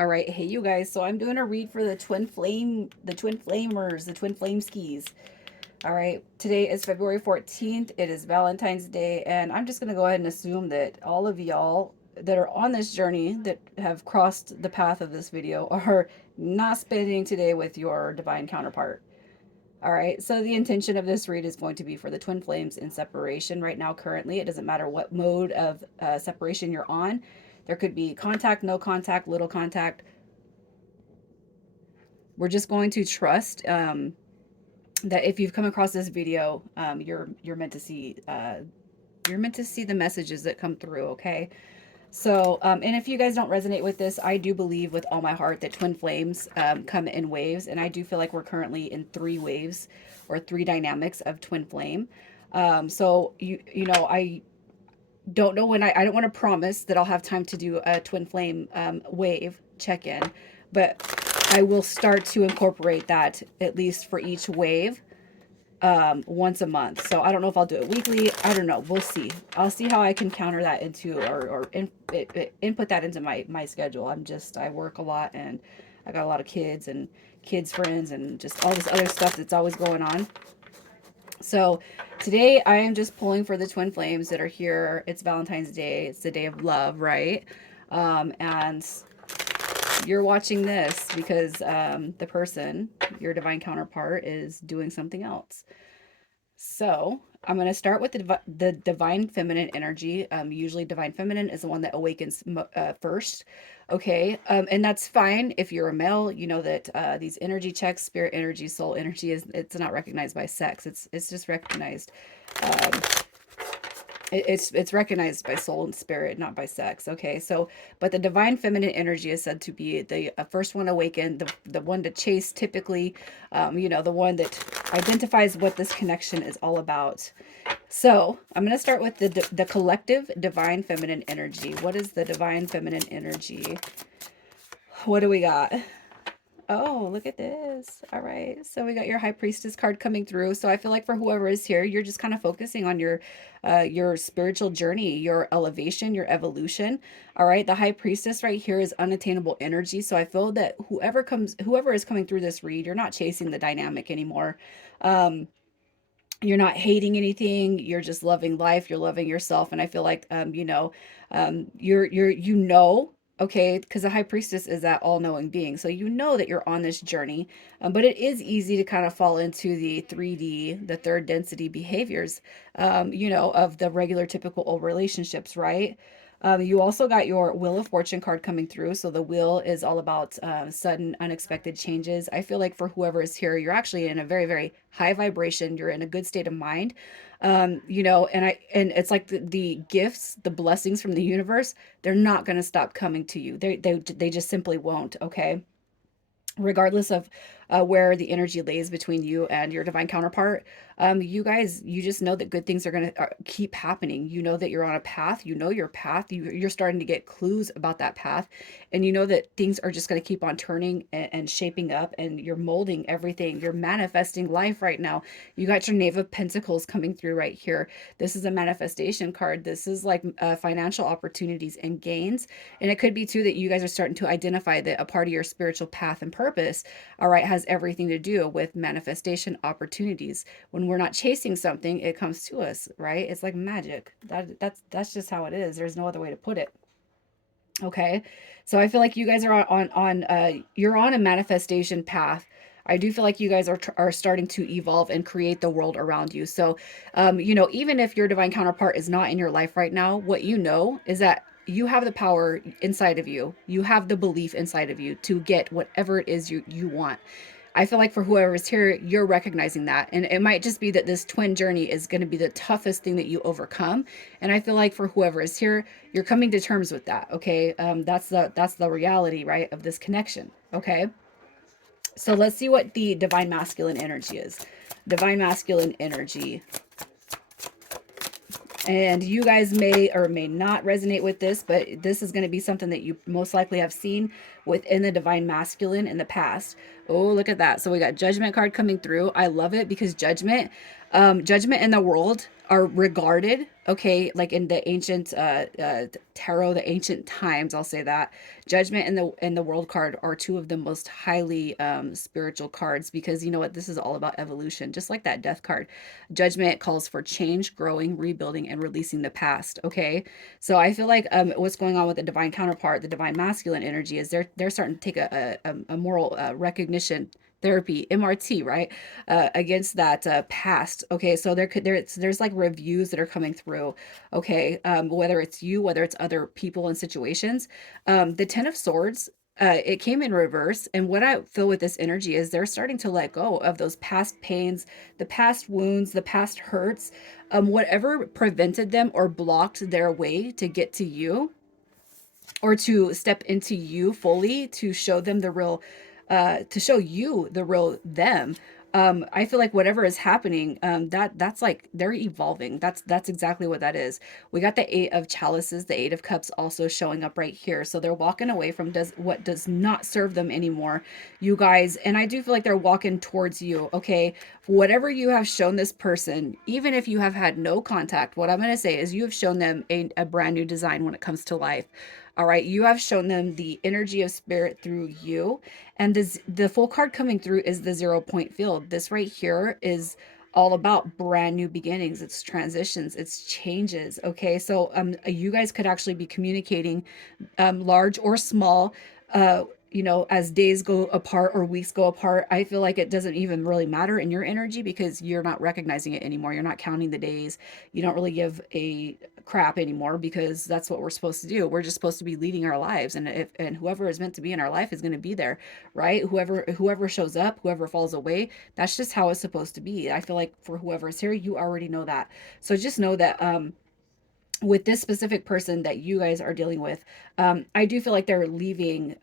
All right, hey you guys. So I'm doing a read for the Twin Flamers, the Twin Flame skis. All right, today is February 14th. It is Valentine's Day, and I'm just gonna go ahead and assume that all of y'all that are on this journey that have crossed the path of this video are not spending today with your divine counterpart. All right, so the intention of this read is going to be for the twin flames in separation right now, currently. It doesn't matter what mode of separation you're on. There could be contact, no contact, little contact. We're just going to trust that if you've come across this video, you're meant to see the messages that come through. Okay. So, and if you guys don't resonate with this, I do believe with all my heart that twin flames come in waves, and I do feel like we're currently in three waves or three dynamics of twin flame. So I don't know when I don't want to promise that I'll have time to do a twin flame wave check in, but I will start to incorporate that at least for each wave once a month. So I don't know if I'll do it weekly. I don't know. We'll see. I'll see how I can counter that into input that into my schedule. I work a lot, and I got a lot of kids and kids friends and just all this other stuff that's always going on. So today I am just pulling for the twin flames that are here. It's Valentine's Day. It's the day of love, right? And you're watching this because the person, your divine counterpart, is doing something else. So I'm going to start with the divine feminine energy. Usually divine feminine is the one that awakens first. Okay. And that's fine. If you're a male, you know that these energy checks, spirit energy, soul energy, it's not recognized by sex. It's just recognized. Um, it's recognized by soul and spirit, not by sex. Okay, so but the divine feminine energy is said to be the first one awakened, the one to chase, typically, the one that identifies what this connection is all about. So I'm going to start with the collective divine feminine energy. What is the divine feminine energy? What do we got? Oh, look at this. All right. So we got your high priestess card coming through. So I feel like for whoever is here, you're just kind of focusing on your spiritual journey, your elevation, your evolution. All right. The high priestess right here is unattainable energy. So I feel that whoever is coming through this read, you're not chasing the dynamic anymore. Um, you're not hating anything. You're just loving life. You're loving yourself. And I feel like, okay, because the high priestess is that all-knowing being. So you know that you're on this journey, but it is easy to kind of fall into the 3D, the third density behaviors, of the regular typical relationships, right? You also got your Wheel of Fortune card coming through. So the wheel is all about sudden, unexpected changes. I feel like for whoever is here, you're actually in a very, very high vibration. You're in a good state of mind. And it's like the gifts, the blessings from the universe, they're not going to stop coming to you. They just simply won't. Okay, regardless of where the energy lays between you and your divine counterpart. You guys, you just know that good things are going to keep happening. You know that you're on a path. You know your path. You're starting to get clues about that path, and you know that things are just going to keep on turning and shaping up, and you're molding everything. You're manifesting life right now. You got your Knave of Pentacles coming through right here. This is a manifestation card. This is like financial opportunities and gains, and it could be too that you guys are starting to identify that a part of your spiritual path and purpose, all right, has everything to do with manifestation opportunities. When we're not chasing something, it comes to us, right? It's like magic. That's just how it is. There's no other way to put it. Okay. So I feel like you guys are you're on a manifestation path. I do feel like you guys are starting to evolve and create the world around you. So, even if your divine counterpart is not in your life right now, what you know is that you have the power inside of you. You have the belief inside of you to get whatever it is you want. I feel like for whoever is here, you're recognizing that. And it might just be that this twin journey is going to be the toughest thing that you overcome. And I feel like for whoever is here, you're coming to terms with that. Okay. That's the reality, right, of this connection. Okay. So let's see what the divine masculine energy is. Divine masculine energy. And you guys may or may not resonate with this, but this is going to be something that you most likely have seen within the divine masculine in the past. Oh, look at that. So we got Judgment card coming through. I love it because Judgment, Judgment in the world are regarded, okay, like in the ancient tarot, the ancient times, I'll say that judgment and the world card are two of the most highly spiritual cards, because you know what, this is all about evolution, just like that death card. Judgment calls for change, growing, rebuilding, and releasing the past. Okay, so I feel like what's going on with the divine counterpart, the divine masculine energy, is they're starting to take a moral recognition therapy, MRT, right? Against that past. Okay, so there's like reviews that are coming through. Okay, whether it's you, whether it's other people and situations. The Ten of Swords. It came in reverse, and what I feel with this energy is they're starting to let go of those past pains, the past wounds, the past hurts, whatever prevented them or blocked their way to get to you, or to step into you fully, to show them the real to show you the real them. I feel like whatever is happening, that's like they're evolving. That's exactly what that is. We got the Eight of Chalices, the Eight of Cups also showing up right here. So they're walking away from what does not serve them anymore, you guys. And I do feel like they're walking towards you. Okay, whatever you have shown this person, even if you have had no contact, what I'm going to say is you have shown them a brand new design when it comes to life. All right, you have shown them the energy of spirit through you. And the full card coming through is the 0 point field. This right here is all about brand new beginnings. It's transitions, it's changes. Okay, so you guys could actually be communicating, large or small, as days go apart or weeks go apart. I feel like it doesn't even really matter in your energy, because you're not recognizing it anymore. You're not counting the days. You don't really give a crap anymore, because that's what we're supposed to do. We're just supposed to be leading our lives, and whoever is meant to be in our life is going to be there, right? Whoever shows up, whoever falls away, that's just how it's supposed to be. I feel like for whoever's here, you already know that. So just know that with this specific person that you guys are dealing with, I do feel like they're leaving.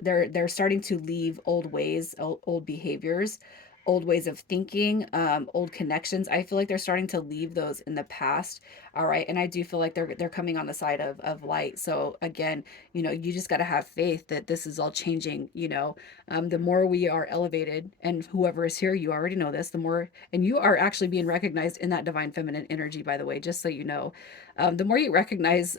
They're starting to leave old ways, old behaviors, old ways of thinking, old connections. I feel like they're starting to leave those in the past. All right, and I do feel like they're coming on the side of light. So again, you just got to have faith that this is all changing. The more we are elevated, and whoever is here, you already know this. The more, and you are actually being recognized in that divine feminine energy, by the way, just so you know. The more you recognize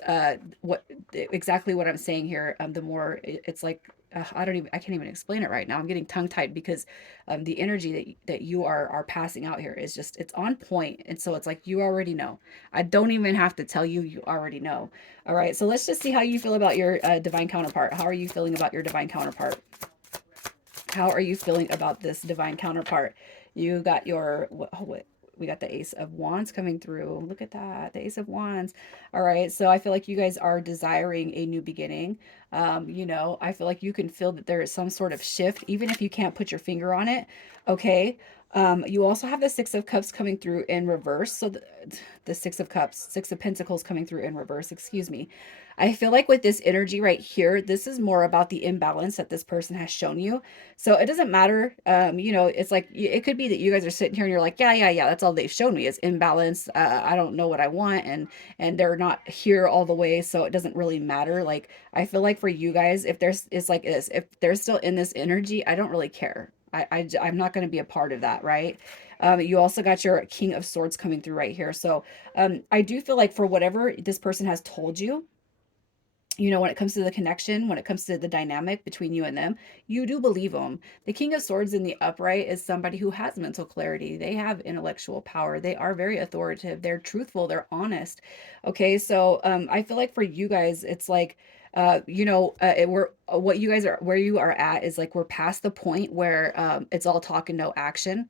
what exactly what I'm saying here, the more it's like, I can't even explain it right now. I'm getting tongue tied, because the energy that you are passing out here is just, it's on point, and so it's like you already know. I don't even have to tell you, you already know. All right, so let's just see how you feel about your divine counterpart. How are you feeling about your divine counterpart? How are you feeling about this divine counterpart? You got your what we got the Ace of Wands coming through. Look at that, the Ace of Wands. All right, so I feel like you guys are desiring a new beginning. I feel like you can feel that there is some sort of shift, even if you can't put your finger on it. Okay. You also have the Six of Cups coming through in reverse. So the Six of Cups, Six of Pentacles coming through in reverse, excuse me. I feel like with this energy right here, this is more about the imbalance that this person has shown you. So it doesn't matter. It's like it could be that you guys are sitting here and you're like, yeah, yeah, yeah, that's all they've shown me is imbalance. I don't know what I want, and they're not here all the way, so it doesn't really matter. Like I feel like for you guys, if there's it's like this, if they're still in this energy, I don't really care. I'm not going to be a part of that, right? You also got your King of Swords coming through right here. So I do feel like for whatever this person has told you, when it comes to the connection, when it comes to the dynamic between you and them, you do believe them. The King of Swords in the upright is somebody who has mental clarity. They have intellectual power. They are very authoritative. They're truthful. They're honest. Okay, so I feel like for you guys, it's like, we're what you guys are where you are at is like we're past the point where it's all talk and no action.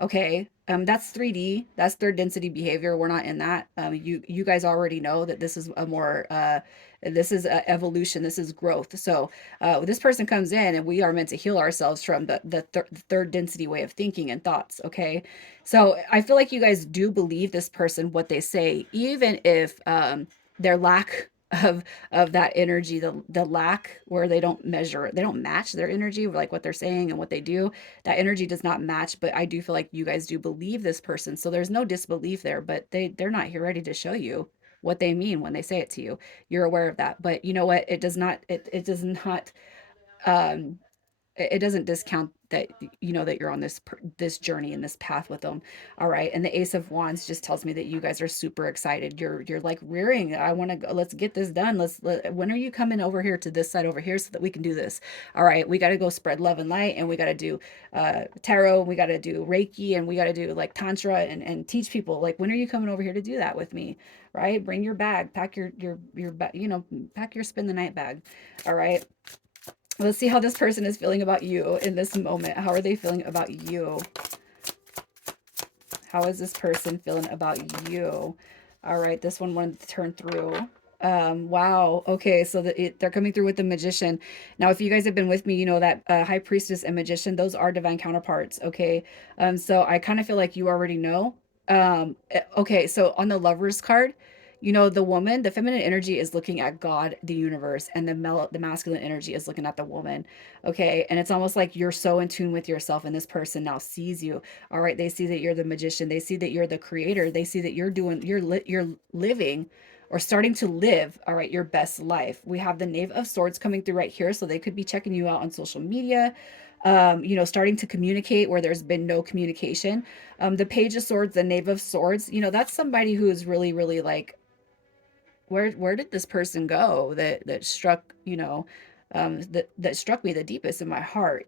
Okay, that's 3D. That's third density behavior. We're not in that. You guys already know that this is a more this is a evolution. This is growth. So this person comes in, and we are meant to heal ourselves from the third density way of thinking and thoughts. Okay, so I feel like you guys do believe this person what they say, even if their lack of that energy, the lack where they don't match their energy, like what they're saying and what they do, that energy does not match. But I do feel like you guys do believe this person, so there's no disbelief there, but they're not here ready to show you what they mean when they say it to you. You're aware of that, but you know what, it does not, it does not, um it doesn't discount that you know that you're on this journey and this path with them. All right. And the Ace of Wands just tells me that you guys are super excited. You're like rearing. I want to go. Let's get this done. When are you coming over here to this side over here so that we can do this? All right. We got to go spread love and light, and we got to do tarot. We got to do Reiki, and we got to do like Tantra and teach people. Like, when are you coming over here to do that with me? Right? Bring your bag, pack your pack your spend the night bag. All right. Let's see how this person is feeling about you in this moment. How are they feeling about you? How is this person feeling about you? All right, this one wanted to turn through. Wow. Okay, so they're coming through with the magician. Now, if you guys have been with me, you know that high priestess and magician, those are divine counterparts. Okay, so I kind of feel like you already know. Okay, so on the lovers card, you know the woman, the feminine energy is looking at God, the universe, and the masculine energy is looking at the woman. Okay, and it's almost like you're so in tune with yourself, and this person now sees you. All right, they see that you're the magician. They see that you're the creator. They see that you're living or starting to live, all right, your best life. We have the Knave of Swords coming through right here, so they could be checking you out on social media. Starting to communicate where there's been no communication. The Page of Swords, the Knave of Swords, that's somebody who is really, really like, where did this person go that struck, that struck me the deepest in my heart,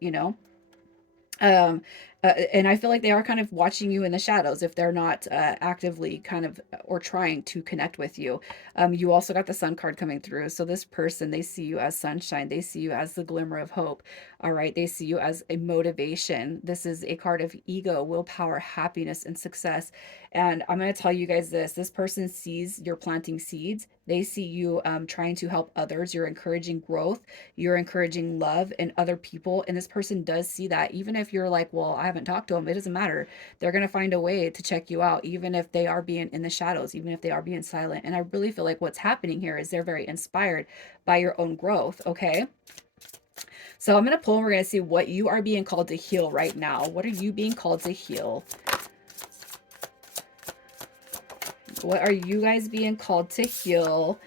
um and I feel like they are kind of watching you in the shadows if they're not actively kind of or trying to connect with you. You also got the Sun card coming through, so this person, they see you as sunshine, they see you as the glimmer of hope. All right, they see you as a motivation. This is a card of ego, willpower, happiness, and success. And I'm going to tell you guys this person sees you're planting seeds. They see you trying to help others. You're encouraging growth, you're encouraging love in other people, and this person does see that. Even if you're like, well, I haven't talked to them, it doesn't matter. They're going to find a way to check you out, even if they are being in the shadows, even if they are being silent. And I really feel like what's happening here is they're very inspired by your own growth. Okay, so I'm going to pull and we're going to see what you are being called to heal right now. What are you being called to heal? What are you guys being called to heal?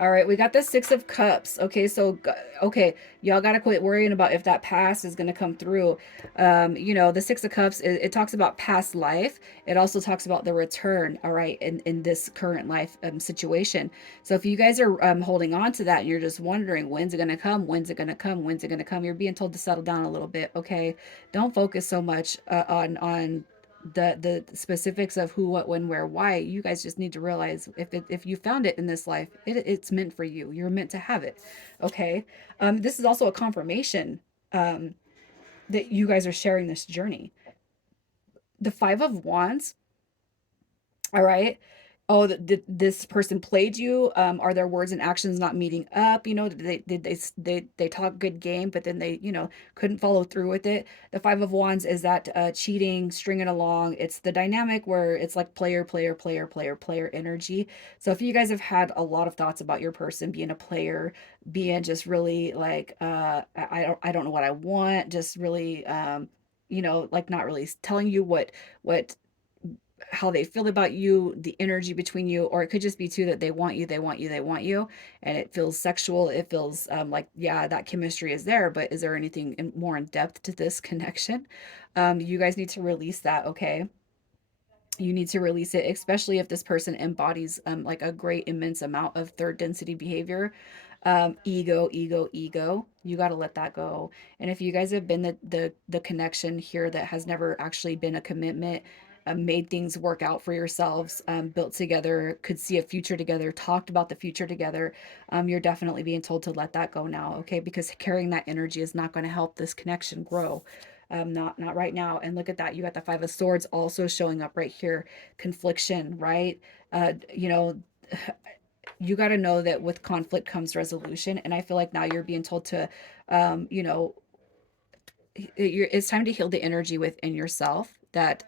All right, we got the Six of Cups. Okay, so, okay, y'all got to quit worrying about if that past is going to come through. The Six of Cups, it talks about past life. It also talks about the return, all right, in this current life situation. So if you guys are holding on to that and you're just wondering, when's it going to come? When's it going to come? When's it going to come? You're being told to settle down a little bit, okay? Don't focus so much on the specifics of who, what, when, where, why. You guys just need to realize if you found it in this life, it's meant for you. You're meant to have it. Okay. This is also a confirmation um, that you guys are sharing this journey. The Five of Wands. All right. Oh, this person played you. Are their words and actions not meeting up? Did they talk good game, but then they, couldn't follow through with it. The Five of Wands is that cheating, stringing along. It's the dynamic where it's like player, player, player, player, player energy. So if you guys have had a lot of thoughts about your person being a player, being just really like, I don't know what I want, just really, like not really telling you what how they feel about you, the energy between you, or it could just be too that they want you, they want you, they want you, and it feels sexual. It feels like, yeah, that chemistry is there, but is there anything more in depth to this connection? You guys need to release that, okay? You need to release it, especially if this person embodies like a great immense amount of third density behavior. Ego, ego, ego. You got to let that go. And if you guys have been the connection here that has never actually been a commitment, made things work out for yourselves, built together, could see a future together, talked about the future together, you're definitely being told to let that go now, okay? Because carrying that energy is not going to help this connection grow. Not right now. And look at that. You got the Five of Swords also showing up right here. Confliction, right? Uh, you know, you got to know that with conflict comes resolution. And I feel like now you're being told to, um, you know, it's time to heal the energy within yourself that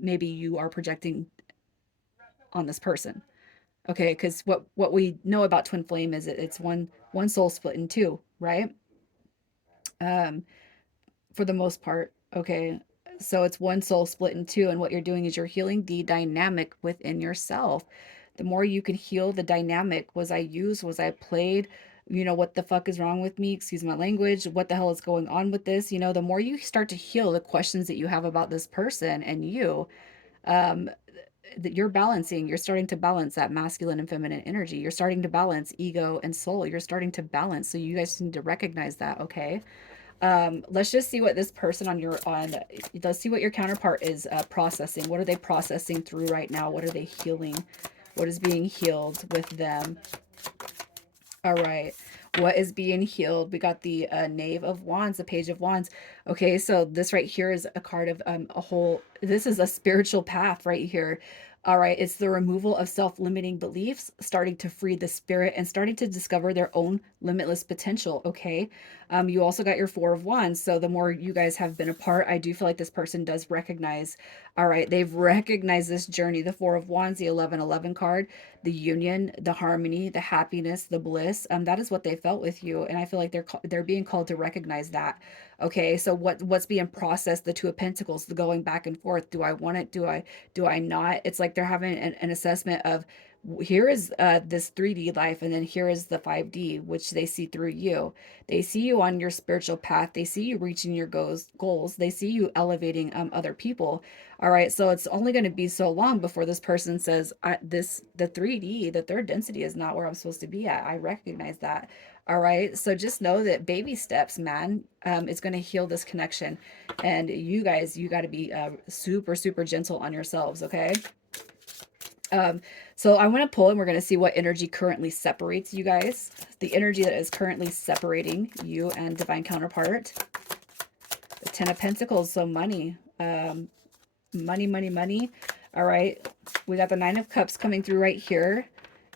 maybe you are projecting on this person. Okay, because what we know about twin flame is it's one soul split in two, right? Um, for the most part. Okay. So it's one soul split in two. And what you're doing is you're healing the dynamic within yourself. The more you can heal the dynamic, was I used? Was I played? you know, what the fuck is wrong with me? Excuse my language. What the hell is going on with this? You know, the more you start to heal the questions that you have about this person and you, um, that you're balancing, you're starting to balance that masculine and feminine energy. You're starting to balance ego and soul. You're starting to balance. So you guys need to recognize that, okay? Let's just see what this person on your on let's see what your counterpart is processing. What are they processing through right now? What are they healing? What is being healed with them? All right. What is being healed? We got the Knave of Wands, the Page of Wands. Okay, so this right here is a card of a whole, this is a spiritual path right here. All right, it's the removal of self-limiting beliefs, starting to free the spirit and starting to discover their own limitless potential. Okay. You also got your Four of Wands. So the more you guys have been apart, I do feel like this person does recognize, all right, they've recognized this journey. The Four of Wands, the 1111 card, the union, the harmony, the happiness, the bliss. That is what they felt with you, and I feel like they're being called to recognize that. Okay, so what's being processed? The Two of Pentacles, the going back and forth. Do I want it? Do I not? It's like they're having an assessment of, here is this 3D life, and then here is the 5D, which they see through you. They see you on your spiritual path. They see you reaching your goals. They see you elevating other people. All right, so it's only going to be so long before this person says, the 3D, the third density is not where I'm supposed to be at. I recognize that. All right, so just know that baby steps, man, is going to heal this connection. And you guys, you got to be super, super gentle on yourselves, okay? Um, so I want to pull and we're going to see what energy currently separates you guys. The energy that is currently separating you and divine counterpart. The Ten of Pentacles, so money. Money, money, money. All right. We got the Nine of Cups coming through right here.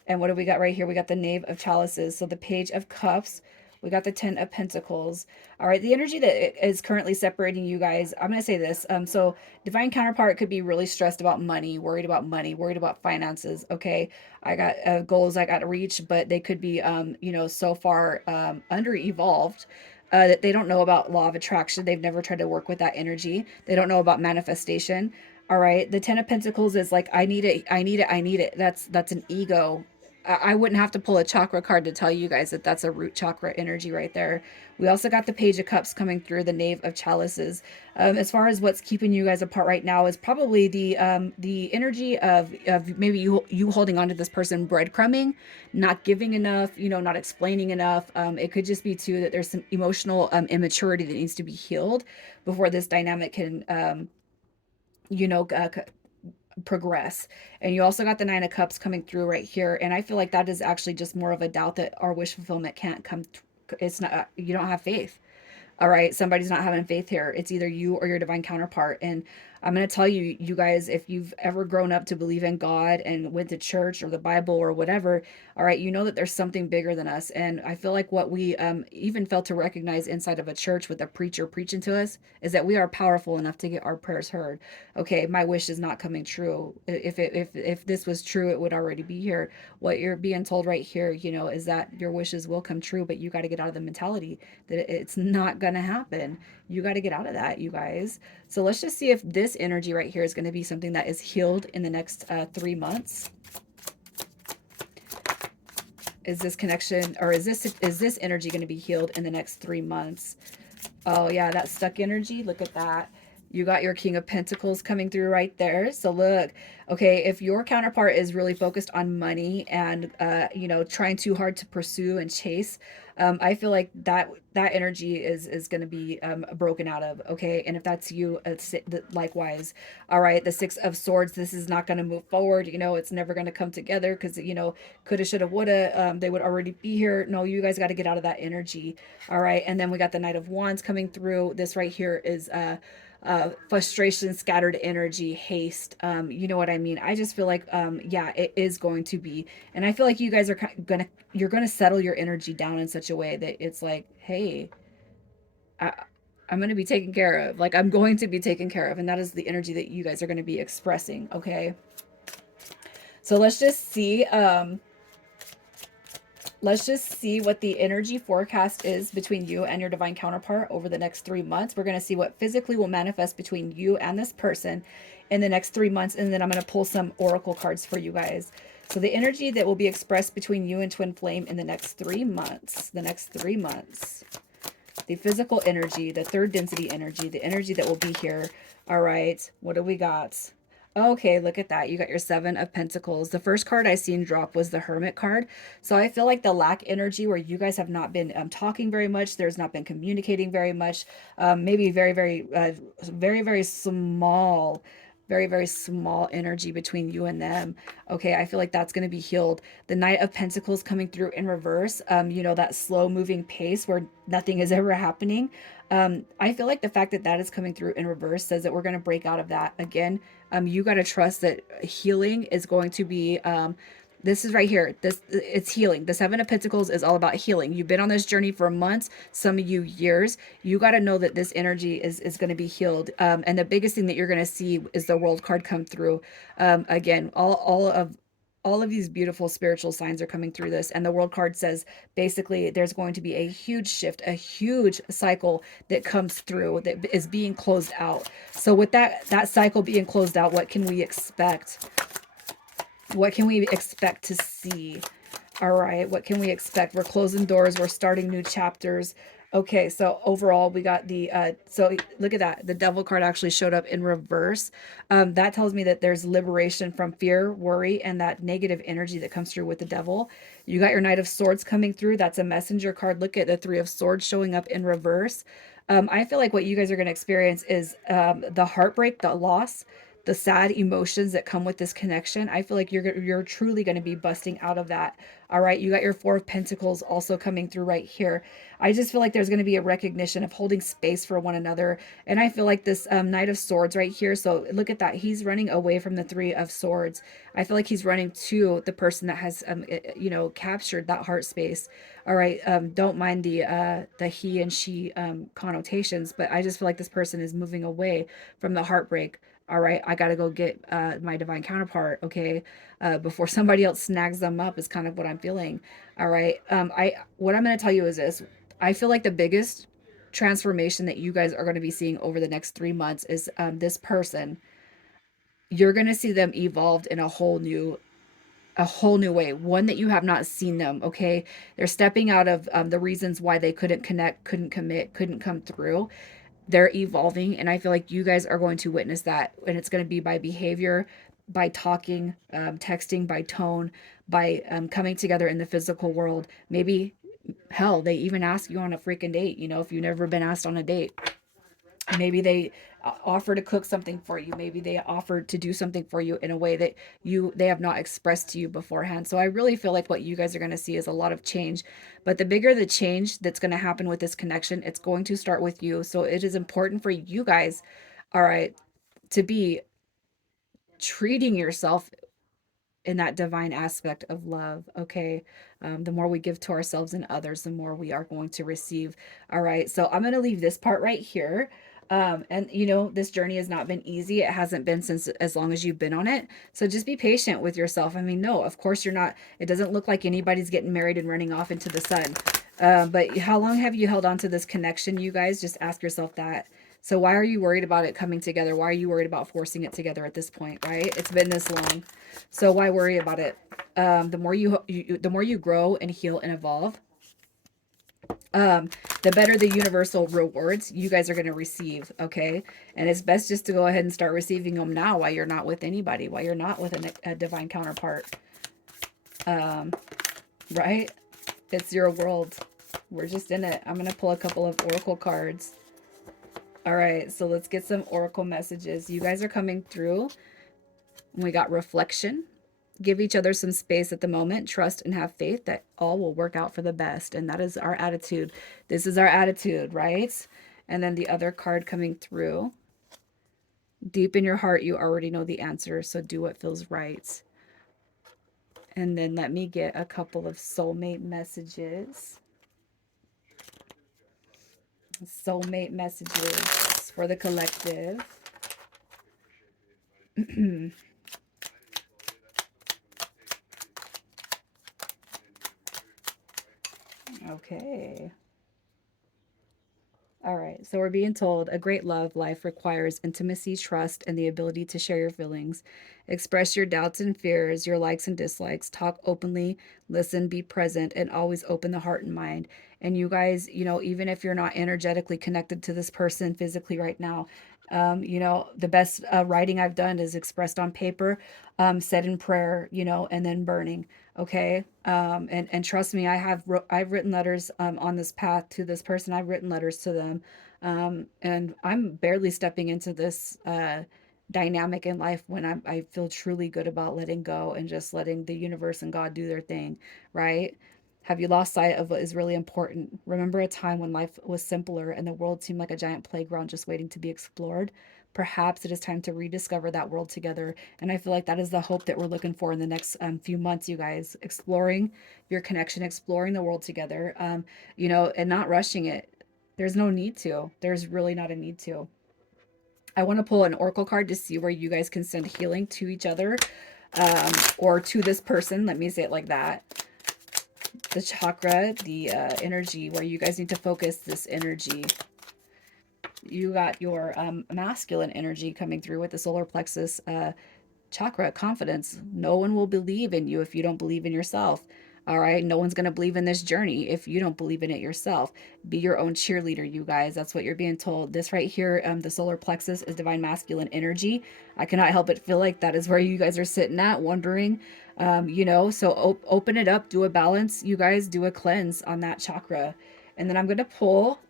And what do we got right here? We got the Knave of Chalices. So the Page of Cups. We got the Ten of Pentacles. All right. The energy that is currently separating you guys, I'm going to say this. So divine counterpart could be really stressed about money, worried about finances. Okay. I got goals I got to reach, but they could be, you know, so far under evolved that they don't know about law of attraction. They've never tried to work with that energy. They don't know about manifestation. All right. The Ten of Pentacles is like, I need it. I need it. I need it. That's an ego. I wouldn't have to pull a chakra card to tell you guys that that's a root chakra energy right there. We also got the Page of Cups coming through, the Knave of Chalices. As far as what's keeping you guys apart right now is probably the energy of maybe you holding on to this person, breadcrumbing, not giving enough, you know, not explaining enough. It could just be too that there's some emotional immaturity that needs to be healed before this dynamic can, you know, progress. And you also got the Nine of Cups coming through right here. And I feel like that is actually just more of a doubt that our wish fulfillment can't come. It's not, you don't have faith. All right, somebody's not having faith here. It's either you or your divine counterpart. And I'm going to tell you, you guys, if you've ever grown up to believe in God and went to church or the Bible or whatever, all right, you know that there's something bigger than us. And I feel like what we even fail to recognize inside of a church with a preacher preaching to us is that we are powerful enough to get our prayers heard. Okay, my wish is not coming true. If this was true, it would already be here. What you're being told right here, you know, is that your wishes will come true, but you got to get out of the mentality that it's not going to happen. You got to get out of that, you guys. So let's just see if this energy right here is going to be something that is healed in the next 3 months. Is this connection, or is this energy going to be healed in the next 3 months? Oh yeah, that stuck energy. Look at that. You got your King of Pentacles coming through right there. So look, okay, if your counterpart is really focused on money and, you know, trying too hard to pursue and chase, I feel like that energy is going to be broken out of, okay? And if that's you, likewise. All right, the Six of Swords, this is not going to move forward. You know, it's never going to come together because, you know, coulda, shoulda, woulda, they would already be here. No, you guys got to get out of that energy. All right, and then we got the Knight of Wands coming through. This right here is frustration, scattered energy, haste. You know what I mean? I just feel like, yeah, it is going to be, and I feel like you guys are you're gonna settle your energy down in such a way that it's like, hey, I, I'm gonna be taken care of. Like, I'm going to be taken care of, and that is the energy that you guys are gonna be expressing. Okay, so let's just see. Let's just see what the energy forecast is between you and your divine counterpart over the next 3 months. We're going to see what physically will manifest between you and this person in the next 3 months. And then I'm going to pull some oracle cards for you guys. So the energy that will be expressed between you and Twin Flame in the next 3 months, the physical energy, the third density energy, the energy that will be here. All right, what do we got? Okay, look at that. You got your Seven of Pentacles. The first card I seen drop was the Hermit card. So I feel like the lack energy where you guys have not been talking very much. There's not been communicating very much. Maybe very small, very small energy between you and them. Okay, I feel like that's going to be healed. The Knight of Pentacles coming through in reverse. You know, that slow moving pace where nothing is ever happening. I feel like the fact that that is coming through in reverse says that we're going to break out of that again. You got to trust that healing is going to be this is right here. This it's healing. The Seven of Pentacles is all about healing. You've been on this journey for months, some of you years. You got to know that this energy is going to be healed. And the biggest thing that you're going to see is the World card come through. Again, all of these beautiful spiritual signs are coming through this, and the World card says basically there's going to be a huge shift, a huge cycle that comes through that is being closed out. So with that cycle being closed out, what can we expect? What can we expect to see? All right, what can we expect? We're closing doors, we're starting new chapters. Okay, so overall we got the so look at that. The Devil card actually showed up in reverse. That tells me that there's liberation from fear, worry, and that negative energy that comes through with the Devil. You got your Knight of Swords coming through. That's a messenger card. Look at the Three of Swords showing up in reverse. I feel like what you guys are going to experience is the heartbreak, the loss, the sad emotions that come with this connection. I feel like you're truly going to be busting out of that. All right, you got your Four of Pentacles also coming through right here. I just feel like there's going to be a recognition of holding space for one another. And I feel like this Knight of Swords right here. So look at that. He's running away from the Three of Swords. I feel like he's running to the person that has, you know, captured that heart space. All right, don't mind the he and she connotations, but I just feel like this person is moving away from the heartbreak. All right, I got to go get my divine counterpart, okay, before somebody else snags them up is kind of what I'm feeling. All right, what I'm going to tell you is this. I feel like the biggest transformation that you guys are going to be seeing over the next 3 months is this person. You're going to see them evolved in a whole new way, one that you have not seen them. Okay, they're stepping out of the reasons why they couldn't connect, couldn't commit, couldn't come through. They're evolving, and I feel like you guys are going to witness that, and it's going to be by behavior, by talking, texting, by tone, by coming together in the physical world. Maybe hell, they even ask you on a freaking date, you know, if you've never been asked on a date. Maybe they offer to cook something for you. Maybe they offer to do something for you in a way that they have not expressed to you beforehand. So I really feel like what you guys are going to see is a lot of change. But the bigger the change that's going to happen with this connection, it's going to start with you. So it is important for you guys, all right, to be treating yourself in that divine aspect of love. Okay, the more we give to ourselves and others, the more we are going to receive. All right, so I'm going to leave this part right here. And you know, this journey has not been easy. It hasn't been since as long as you've been on it. So just be patient with yourself. I mean, no, of course you're not. It doesn't look like anybody's getting married and running off into the sun. But how long have you held on to this connection, you guys? Just ask yourself that. So why are you worried about it coming together? Why are you worried about forcing it together at this point, right? It's been this long. So why worry about it? The more the more you grow and heal and evolve, the better the universal rewards you guys are going to receive. Okay, and it's best just to go ahead and start receiving them now while you're not with anybody, while you're not with a divine counterpart. Right? It's your world. We're just in it. I'm going to pull a couple of oracle cards. All right, so let's get some oracle messages. You guys are coming through. We got reflection. Give each other some space at the moment. Trust and have faith that all will work out for the best. And that is our attitude. This is our attitude, right? And then the other card coming through. Deep in your heart, you already know the answer. So do what feels right. And then let me get a couple of soulmate messages. Soulmate messages for the collective. Okay. All right. So we're being told a great love life requires intimacy, trust, and the ability to share your feelings. Express your doubts and fears, your likes and dislikes. Talk openly, listen, be present, and always open the heart and mind. And you guys, even if you're not energetically connected to this person physically right now, the best writing I've done is expressed on paper, said in prayer, and then burning. Okay. And trust me, I've written letters on this path to this person. I've written letters to them. And I'm barely stepping into this dynamic in life when I feel truly good about letting go and just letting the universe and God do their thing, right? Have you lost sight of what is really important? Remember a time when life was simpler and the world seemed like a giant playground just waiting to be explored? Perhaps it is time to rediscover that world together. And I feel like that is the hope that we're looking for in the next few months, you guys. Exploring your connection, exploring the world together, and not rushing it. There's no need to. There's really not a need to. I want to pull an oracle card to see where you guys can send healing to each other, or to this person. Let me say it like that. The chakra, the energy, where you guys need to focus this energy. You got your masculine energy coming through with the solar plexus chakra, confidence. No one will believe in you if you don't believe in yourself. All right. No one's going to believe in this journey if you don't believe in it yourself. Be your own cheerleader, you guys. That's what you're being told. This right here, the solar plexus is divine masculine energy. I cannot help but feel like that is where you guys are sitting at, wondering, so open it up, do a balance, you guys, do a cleanse on that chakra. And then I'm going to pull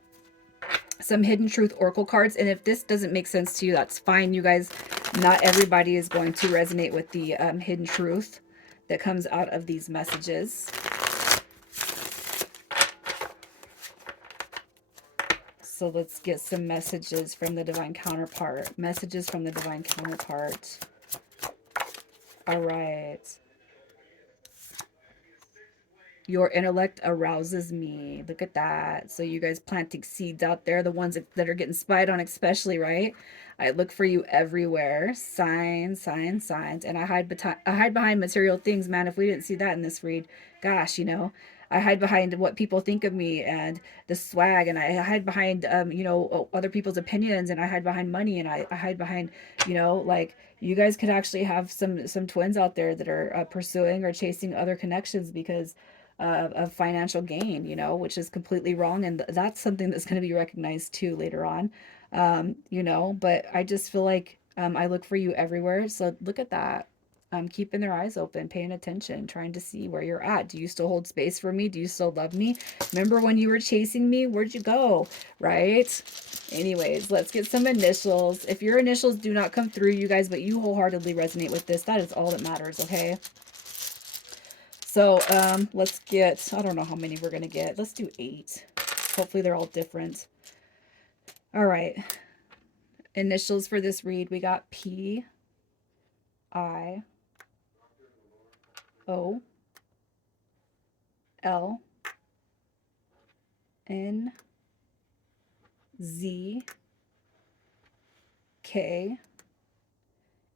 some hidden truth oracle cards, and if this doesn't make sense to you, that's fine, you guys. Not everybody is going to resonate with the hidden truth that comes out of these messages. So let's get some messages from the divine counterpart. Messages from the divine counterpart. All right. Your intellect arouses me. Look at that. So you guys planting seeds out there, the ones that are getting spied on especially, right? I look for you everywhere. Signs, signs, signs. And I hide behind material things, man. If we didn't see that in this read, gosh, I hide behind what people think of me and the swag, and I hide behind other people's opinions, and I hide behind money, and I hide behind, like, you guys could actually have some twins out there that are pursuing or chasing other connections because of financial gain, which is completely wrong. And that's something that's going to be recognized too later on, but I just feel like I look for you everywhere. So look at that. Keeping their eyes open, paying attention, trying to see where you're at. Do you still hold space for me? Do you still love me? Remember when you were chasing me? Where'd you go? Right? Anyways, let's get some initials. If your initials do not come through, you guys, but you wholeheartedly resonate with this, that is all that matters, okay? So let's get, I don't know how many we're going to get. Let's do 8. Hopefully they're all different. All right. Initials for this read, we got P, I, O, L, N, Z, K,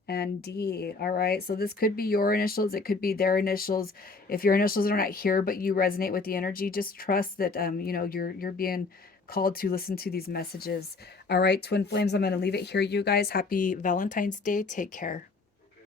and D. All right. So this could be your initials. It could be their initials. If your initials are not here, but you resonate with the energy, just trust that, you're being called to listen to these messages. All right, Twin Flames, I'm going to leave it here, you guys. Happy Valentine's Day. Take care.